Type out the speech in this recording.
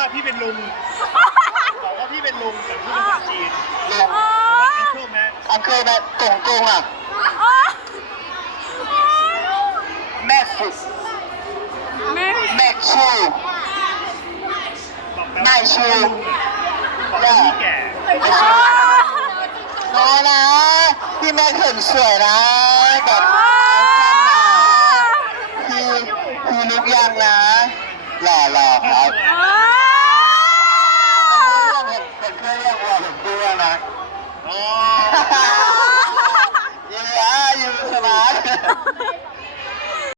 าพี่เป็นลุงบอกว่าพี่เป็นลุงแต่พี่เป็นคนจีนลุงอังเคิลแมทอังเคิลแมทกงกงอะแม่ฝึกแม่ชูแม่ชูบอกว่าพี่แก่น้อยนะพี่แม่เขินสวยนะแบบพี่พี่ลุกยังนะหล่อหล่อครับ เห็นด้วยนะอ๋